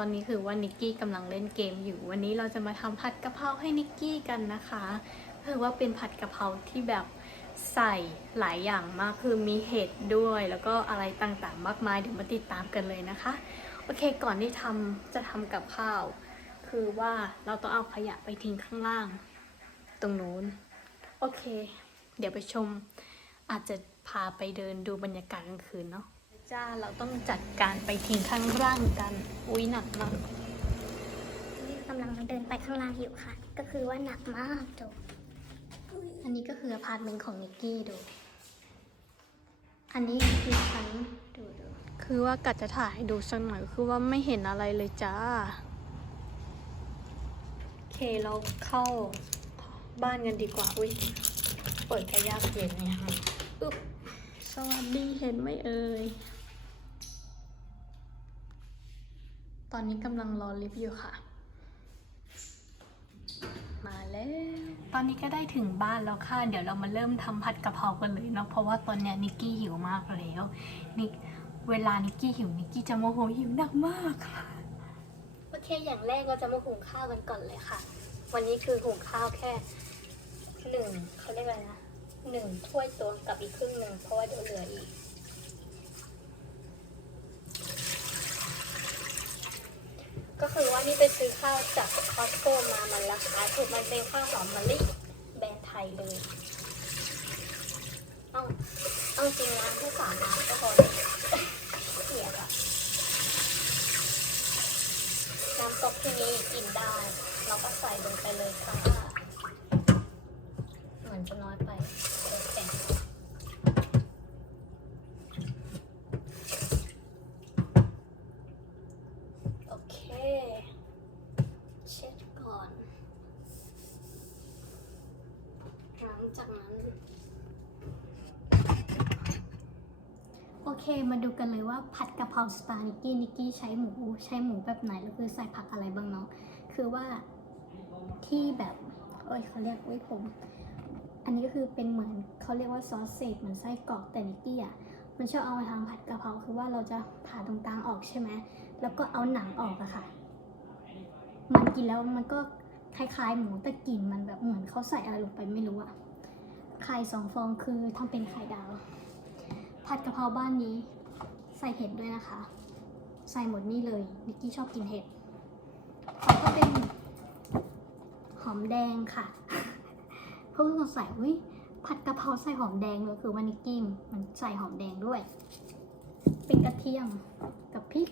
ตอนนี้คือว่านิกกี้กำลังเล่นเกมอยู่ วันนี้เราจะมาทำผัดกะเพราให้นิกกี้กันนะคะคือว่าเป็นผัดกะเพราที่แบบใส่หลายอย่างมากคือมีเห็ดด้วย แล้วก็อะไรต่างๆ มากมายเดี๋ยวมาติดตามกันเลยนะคะ โอเคก่อนที่ทำจะทำกับข้าว คือว่าเราต้องเอาขยะไปทิ้งข้างล่าง ตรงนู้น โอเค เดี๋ยวไปชมอาจจะพาไปเดินดูบรรยากาศกลางคืนเนาะ จ้า เราต้องจัดการไปทิ้งข้างล่างกัน อุ้ยหนักมากนี่กำลังเดินไปข้างล่างอยู่ค่ะ ก็คือว่าหนักมากดูอันนี้ก็คืออพาร์ตเมนต์ของนิกกี้ดู อันนี้คือชั้นดูดูคือว่ากัดจะถ่ายให้ดูสักหน่อยคือว่าไม่เห็นอะไรเลยจ้า โอเคเราเข้าบ้านกันดีกว่า อุ้ย เปิดกระยากเย็นเนี่ยค่ะ อึ๊บ สวัสดีเห็นไหมเอ่ย ตอนนี้กำลังรอลิฟต์อยู่ค่ะ มาแล้ว ตอนนี้ก็ได้ถึงบ้านแล้วค่ะ เดี๋ยวเรามาเริ่มทำผัดกะเพรากันเลยเนาะ เพราะว่าตอนเนี้ยนิกกี้หิวมากแล้วนิกเวลานิกกี้หิวนิกกี้จะโมโหหิวหนักมากค่ะ โอเค อย่างแรกเราจะมาหุงข้าวกันก่อนเลยค่ะ วันนี้คือหุงข้าวแค่หนึ่งเขาเรียกอะไรนะหนึ่งถ้วยตวงกับอีกครึ่งหนึ่งเพราะว่าเดี๋ยวเหลืออีก ก็คือว่านี่ไปซื้อข้าวจากคอสโก้มามันราคาถูกมันเป็นข้าวหอมมะลิแบรนด์ไทยเลยเอาเอาจริงนะแค่สามน้ำก็พอเลยเสียอะน้ำตกที่นี้กินได้ เราก็ใส่ลงไปเลยค่ะ เหมือนจะน้อยไปเดี๋ยวแต่งโอเค เช็ดก่อน หลัง จากนั้น โอเคมาดูกันเลยว่าผัดกะเพราสไตล์นิกกี้นิกกี้ใช้หมูใช้หมูแบบไหนแล้วคือใส่ผักอะไรบ้างเนาะคือว่าที่แบบเอ้ยเขาเรียกว้ยผม อันนี้ก็คือเป็นเหมือนเขาเรียกว่าซอสเศษเหมือนไส้กรอกแต่นิกกี้อะมันชอบเอามาทำผัดกะเพราคือว่าเราจะผ่าตรงกลางออกใช่ไหมแล้วก็เอาหนังออกอะค่ะ มันกินแล้วมันก็คล้ายๆหมูแต่กลิ่นมันแบบเหมือนเขาใส่อะไรลงไปไม่รู้อะ ไข่สองฟองคือทำเป็นไข่ดาว ผัดกะเพราบ้านนี้ใส่เห็ดด้วยนะคะ ใส่หมดนี่เลยนิกกี้ชอบกินเห็ดแล้วก็เป็นหอมแดงค่ะ เพิ่งสงสัยวิผัดกะเพราใส่หอมแดงเลยคือวานิกกี้มันใส่หอมแดงด้วย เป็นกระเทียมกับพริก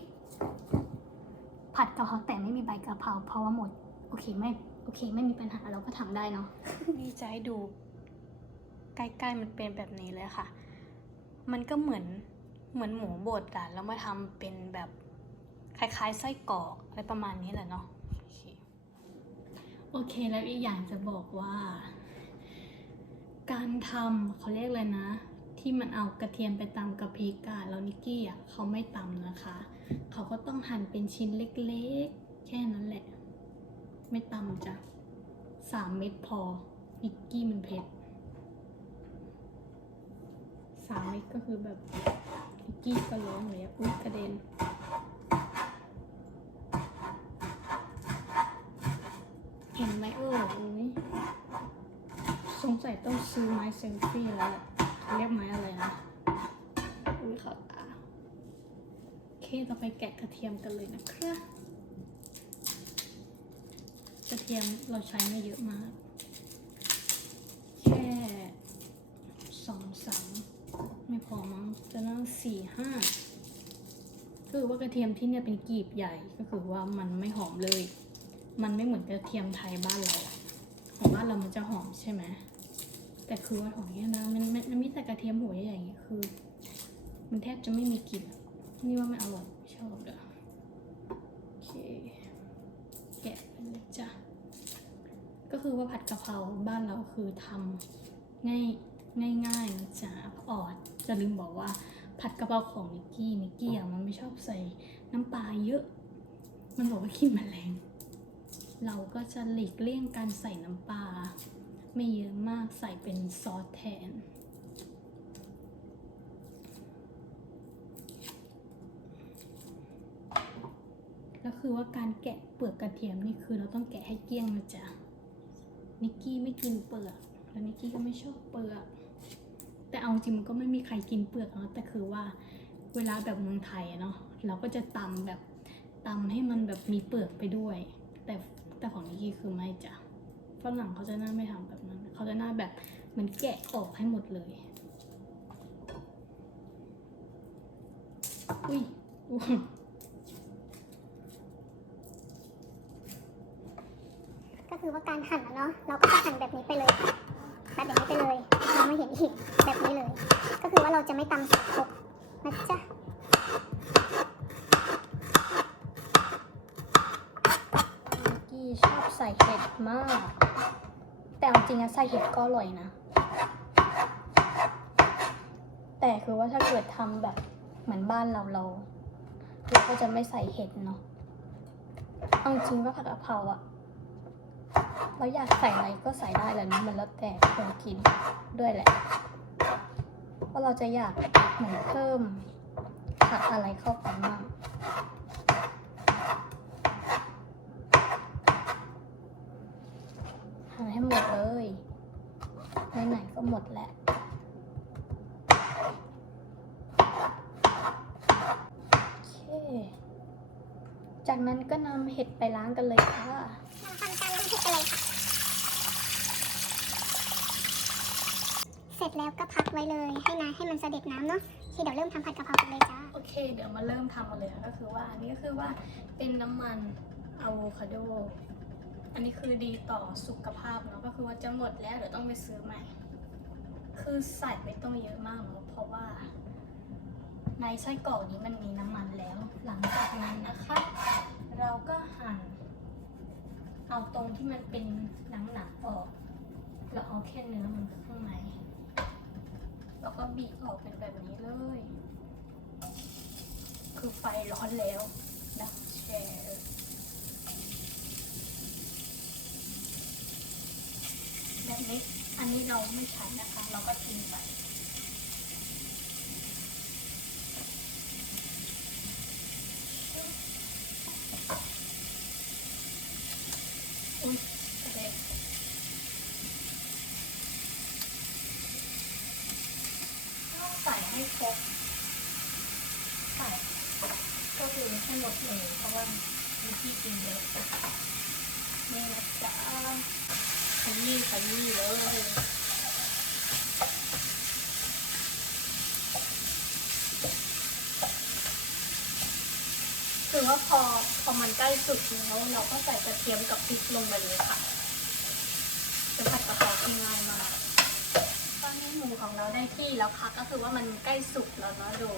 ผัดกะเพราแต่ไม่มีใบกะเพราเพราะว่าหมด โอเคไม่โอเคไม่มีปัญหาเราก็ทำได้เนาะนี่จดู ใกล้ๆมันเป็นแบบนี้เลยค่ะ มันก็เหมือนเหมือนหมูบดอะแล้วมาทำเป็นแบบคล้ายๆไส้กรอกอะไรประมาณนี้แหละเนาะโอเคแล้วอีกอย่างจะบอกว่า การทำเขาเรียกเลยนะ ที่มันเอากระเทียมไปตำกับพริกอะแล้วนิกกี้อะเขาไม่ตำนะคะ เขาก็ต้องหั่นเป็นชิ้นเล็กๆ แค่นั้นแหละ ไม่ตำจ้ะสามเม็ดพอนิกกี้มันเผ็ด สามเม็ดก็คือแบบนิกกี้ก็ร้องเลยอะอุ้ยกระเด็นเห็นไหมเอออุ้ยสงสัยต้องซื้อไม้เซลฟี่แล้วแหละเขาเรียกไม้อะไรนะอุ้ยเขาตาโอเคต่อไปแกะกระเทียมกันเลยนะครับกระเทียมเราใช้ไม่เยอะมาก แค่สองสามไม่พอมั้ง จะน่า สี่ห้าคือว่ากระเทียมที่เนี่ยเป็นกีบใหญ่ก็คือว่ามันไม่หอมเลย มันไม่เหมือนกระเทียมไทยบ้านเรา ของบ้านเรามันจะหอมใช่ไหมแต่คือว่าของเนี่ยนะมันมันมันมีแต่กระเทียมหัวใหญ่ๆคือ มันแทบจะไม่มีกลิ่นนี่ว่าไม่อร่อยชอบเลยโอเคแกะไปเลยจ้ะก็คือว่าผัดกะเพราบ้านเราคือทำง่ายง่ายๆนะจ๊ะออดจะลืมบอกว่า ผัดกะเพราของนิกกี้นิกกี้อะมันไม่ชอบใส่น้ำปลาเยอะ มันบอกว่าขี้แมลง เราก็จะหลีกเลี่ยงการใส่น้ำปลาไม่เยอะมากใส่เป็นซอสแทนแล้วคือว่าการแกะเปลือกกระเทียมนี่คือเราต้องแกะให้เกลี้ยงนะจ๊ะนิกกี้ไม่กินเปลือกแล้วนิกกี้ก็ไม่ชอบเปลือก แต่เอาจริงมันก็ไม่มีใครกินเปลือกเนาะแต่คือว่าเวลาแบบเมืองไทยเนาะเราก็จะตำแบบตำให้มันแบบมีเปลือกไปด้วย แต่แต่ของนิกกี้คือไม่จ้ะฝรั่งเขาจะน่าไม่ทำแบบนั้น เขาจะน่าแบบเหมือนแกะออกให้หมดเลยอุ้ยก็คือว่าการหั่นอะเนาะเราก็จะหั่นแบบนี้ไปเลย ไม่ตำสับครบนะจ๊ะกี้ชอบใส่เห็ดมาก แต่จริงอะใส่เห็ดก็อร่อยนะ แต่คือว่าถ้าเกิดทำแบบเหมือนบ้านเราเราเราก็จะไม่ใส่เห็ดเนาะเอาจริงว่าผัดกะเพราอะเราอยากใส่อะไรก็ใส่ได้แหละนะมันแล้วแต่คนกินด้วยแหละ ว่าเราจะอยากเหมือนเพิ่มผัดอะไรเข้าไปมากหาให้หมดเลยไหนๆก็หมดแหละโอเคจากนั้นก็นำเห็ดไปล้างกันเลยค่ะทำการล้างเห็ดกันเลยค่ะ เสร็จแล้วก็พักไว้เลยให้นะให้มันเสด็จน้ำเนาะที่เดี๋ยวเริ่มทำผัดกะเพรากันเลยจ้าโอเค เดี๋ยวมาเริ่มทำกันเลยค่ะก็คือว่าอันนี้ก็คือว่าเป็นน้ำมันอะโวคาโด อันนี้คือดีต่อสุขภาพเนาะก็คือว่าจะหมดแล้วเดี๋ยวต้องไปซื้อใหม่ คือใส่ไม่ต้องเยอะมากเนาะเพราะว่า ในไส้กรอกนี้มันมีน้ำมันแล้ว หลังจากนั้นนะคะ เราก็หั่นเอาตรงที่มันเป็นหนังหนังๆออก แล้วเอาแค่เนื้อมันข้างใน แล้วก็บีบออกเป็นแบบนี้เลย คือไฟร้อนแล้วนะแชร์แบบนี้อันนี้เราไม่ใช้นะคะ เราก็ทิ้งไปอุ้ยกระเด็นต้อง ใส่ให้ครบใส่ก็คือให้หมดเลยเพราะว่ามีที่กินเยอะนี่นะจ๊ะขยี้ขยี้เลยคือว่าพอพอมันใกล้สุกแล้วเราก็ใส่กระเทียมกับพริกลงไปเลยค่ะผัดกะเพราที่ง่ายมาก ตอนนี้หมู ของเราได้ที่แล้วค่ะ ก็คือว่ามันใกล้สุกแล้วเนาะดู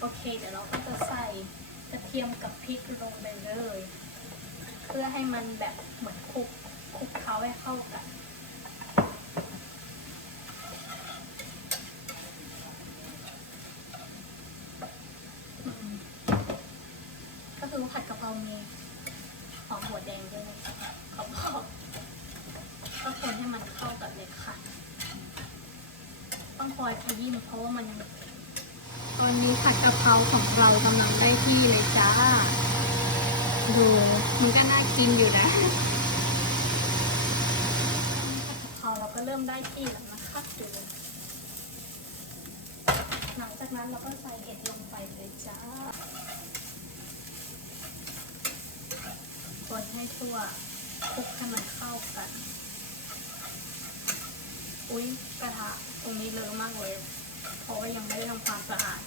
โอเค เดี๋ยวเราก็จะใส่กระเทียมกับพริกลงไปเลย เพื่อให้มันแบบเหมือนคลุกคลุกเขาให้เข้ากัน อืมก็คือผัดกะเพรามีหอมหัวแดงด้วยนะคะเขาบอกก็คนให้มันเข้ากันเลยค่ะ ต้องคอยขยี้เพราะว่ามัน ตอนนี้ผัดกะเพราของเรากำลังได้ ที่เลยจ้า ดูมันก็น่ากินอยู่นะเพราเราก็เริ่มได้ที่แล้วนะคะดูหลังจากนั้นเราก็ใส่เห็ดลงไปเลยจ้าคนให้ทั่วคลุกให้มันเข้ากัน อุ้ยกระทะตรงนี้เลอะมากเลย เพราะว่ายังไม่ได้ทำความสะอาด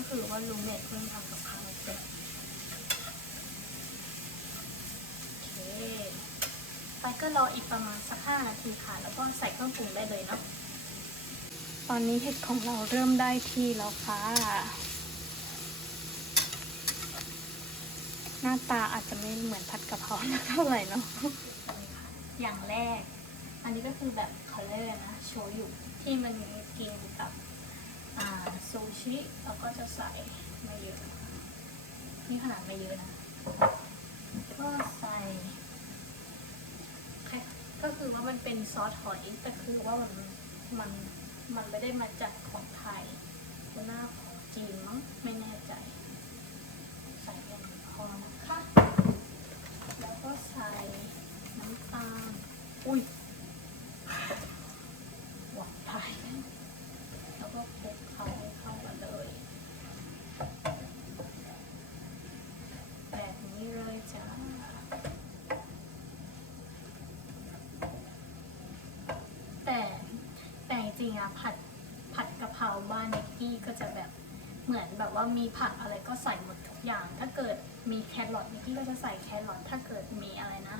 ก็คือว่าลุงเน็ตเพิ่งทำกับข้าวเสร็จโอเคไปก็รออีกประมาณสักห้านาทีค่ะ แล้วก็ใส่เครื่องปรุงได้เลยเนาะตอนนี้เห็ดของเราเริ่มได้ที่แล้วค่ะ หน้าตาอาจจะไม่เหมือนผัดกะเพราเท่าไหร่เนาะอย่างแรก อันนี้ก็คือแบบคัลเลอร์นะ โชยุที่มันกินกับอ่า ซูชิเราก็จะใส่ไม่เยอะนี่ขนาดไม่เยอะนะ ก็ใส่แค่ก็คือว่ามันเป็นซอสหอยแต่คือว่ามันมันมันไม่ได้มาจากของไทยหน้าของจีนมั้งไม่แน่ใจ ใส่พอนะคะแล้วก็ใส่น้ำตาลอุ้ยหวานไปแล้วก็คลุกเขาให้เข้ากันเลย แบบนี้เลยจ้า แต่ แต่จริงๆอะผัดผัดกะเพราบ้านเนกกี้ก็จะแบบเหมือนแบบว่ามีผักอะไรก็ใส่หมดทุกอย่าง ถ้าเกิดมีแครอทเนกกี้ก็จะใส่แครอทถ้าเกิดมีอะไรนะ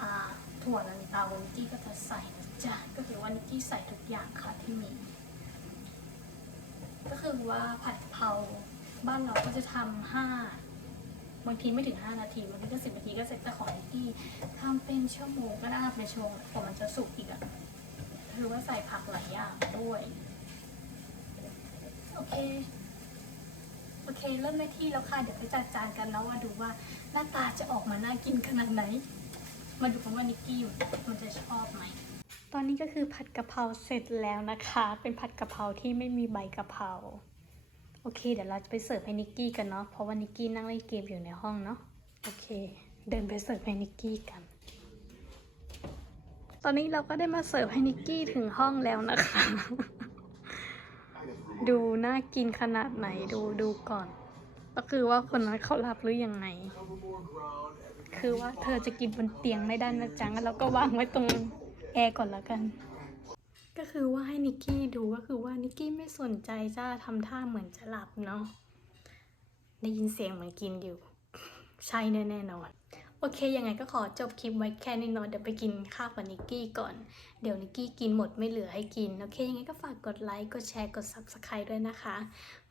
อ่าถั่วลันเตานิกกี้ก็จะใส่นะจ๊ะก็คือว่านิกกี้ใส่ทุกอย่างค่ะที่มี ก็คือว่าผัดกะเพราบ้านเราก็จะทำห้าบางทีไม่ถึง 5 นาทีบางทีก็สิบนาทีก็เสร็จแต่ของนิกกี้ทำเป็นชั่วโมงก็ได้เป็นชั่วโมงกว่ามันจะสุกอีกอะ คือว่าใส่ผักหลายอย่างด้วย โอเค โอเค เริ่มได้ที่แล้วค่ะ เดี๋ยวไปจัดจานกันแล้วว่าดูว่าหน้าตาจะออกมาน่ากินขนาดไหน มาดูกันว่านิกกี้มันจะชอบไหม ตอนนี้ก็คือผัดกะเพราเสร็จแล้วนะคะ เป็นผัดกะเพราที่ไม่มีใบกะเพรา โอเค เดี๋ยวเราจะไปเสิร์ฟให้นิกกี้กันเนาะ เพราะว่านิกกี้นั่งเล่นเกมอยู่ในห้องเนาะ โอเค เดินไปเสิร์ฟให้นิกกี้กัน ตอนนี้เราก็ได้มาเสิร์ฟให้นิกกี้ถึงห้องแล้วนะคะ ดูน่ากินขนาดไหนดูดูก่อน ก็คือว่าคนนั้นเขารับหรือยังไง คือว่าเธอจะกินบนเตียงไม่ได้นะจ๊ะงั้นเราก็วางไว้ตรงแอร์ก่อนแล้วกัน ก็คือว่าให้นิกกี้ดูก็คือว่านิกกี้ไม่สนใจจ้าทำท่าเหมือนจะหลับเนาะได้ยินเสียงเหมือนกินอยู่ ใช่แน่แน่นอน โอเค ยังไงก็ขอจบคลิปไว้แค่นี้เนาะเดี๋ยวไปกินข้าวกับนิกกี้ก่อน เดี๋ยวนิกกี้กินหมดไม่เหลือให้กิน โอเค ยังไงก็ฝากกดไลค์ กดแชร์ กด subscribe ด้วยนะคะ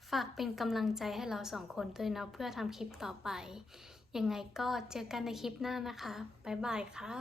ฝากเป็นกำลังใจให้เราสองคนด้วยเนาะเพื่อทำคลิปต่อไป ยังไงก็เจอกันในคลิปหน้านะคะ บ๊ายบายค่ะ